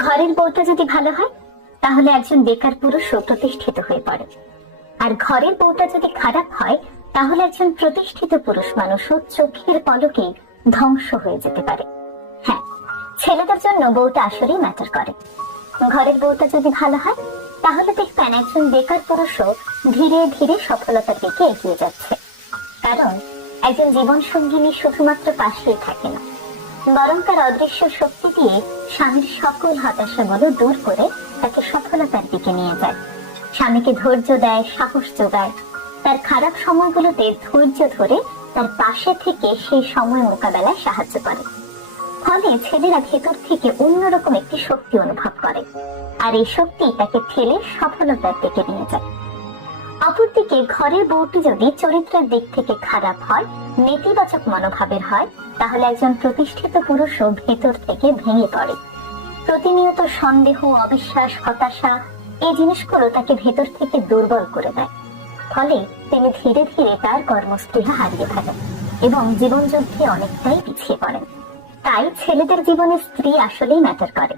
ঘরের বউটা যদি ভালো হয় তাহলে একজন বেকার পুরুষও প্রতিষ্ঠিত হয়ে পড়ে, আর ঘরের বউটা যদি খারাপ হয় তাহলে একজন প্রতিষ্ঠিত পুরুষ মানুষও চোখের পলকে ধ্বংস হয়ে যেতে পারে। হ্যাঁ, ছেলেদের জন্য বউটা আসলেই ম্যাটার করে। ঘরের বউটা যদি ভালো হয় তাহলে দেখবেন একজন বেকার পুরুষও ধীরে ধীরে সফলতার দিকে এগিয়ে যাচ্ছে। কারণ একজন জীবন সঙ্গিনী শুধুমাত্র পাশেই থাকে না, বরং তার অদৃশ্য শক্তি দিয়ে স্বামীর সকল হতাশাগুলো দূর করে তাকে সফলতার দিকে নিয়ে যায়। স্বামীকে ধৈর্য দেয়, সাহস যোগায়, তার খারাপ সময়গুলোতে ধৈর্য ধরে তার পাশে থেকে সেই সময় মোকাবেলায় সাহায্য করে। ফলে ছেলেরা ভেতর থেকে অন্যরকম একটি শক্তি অনুভব করে, আর এই শক্তি তাকে ঠেলে সফলতার দিকে নিয়ে যায়। অপরদিকে ঘরের বউটি যদি চরিত্রের দিক থেকে খারাপ হয়, নেতিবাচক মনোভাবের হয়, তাহলে একজন প্রতিষ্ঠিত পুরুষও ভেতর থেকে ভেঙে পড়ে। প্রতিনিয়ত সন্দেহ, অবিশ্বাস, হতাশা এই জিনিসগুলো তাকে ভেতর থেকে দুর্বল করে দেয়। ফলে তিনি ধীরে ধীরে তার কর্মস্পৃহা হারিয়ে ফেলেন এবং জীবন যুদ্ধে অনেকটাই পিছিয়ে পড়েন। তাই ছেলেদের জীবনে স্ত্রী আসলেই ম্যাটার করে,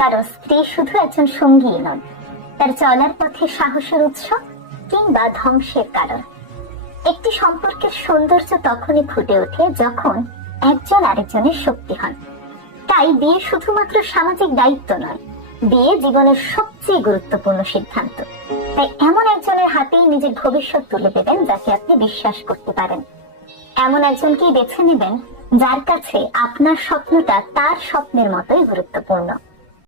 কারণ স্ত্রী শুধু একজন সঙ্গী নন, তার চলার পথে সাহসের উৎস কিংবা ধ্বংসের কারণ। একটি সম্পর্কের সৌন্দর্য তখনই ফুটে ওঠে যখন একজন আরেকজনের শক্তি হন। তাই বিয়ে শুধুমাত্র সামাজিক দায়িত্ব নয়, বিয়ে জীবনের সবচেয়ে গুরুত্বপূর্ণ সিদ্ধান্ত। তাই এমন একজনের হাতেই নিজের ভবিষ্যৎ তুলে দেবেন যাকে আপনি বিশ্বাস করতে পারেন। এমন একজনকেই বেছে নেবেন যার কাছে আপনার স্বপ্নটা তার স্বপ্নের মতোই গুরুত্বপূর্ণ।